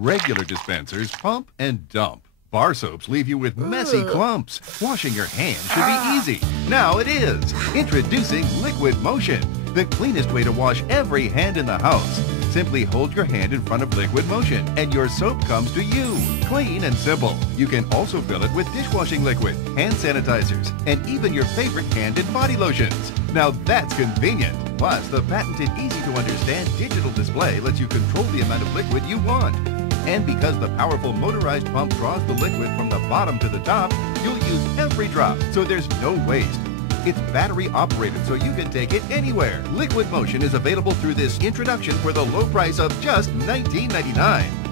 Regular dispensers pump and dump. Bar soaps leave you with messy clumps. Washing your hands should be easy. Now it is. Introducing Liquid Motion, the cleanest way to wash every hand in the house. Simply hold your hand in front of Liquid Motion and your soap comes to you. Clean and simple. You can also fill it with dishwashing liquid, hand sanitizers, and even your favorite hand and body lotions. Now that's convenient. Plus, the patented easy-to-understand digital display lets you control the amount of liquid you want. And because the powerful motorized pump draws the liquid from the bottom to the top, you'll use every drop, so there's no waste. It's battery operated, so you can take it anywhere. Liquid Motion is available through this introduction for the low price of just $19.99.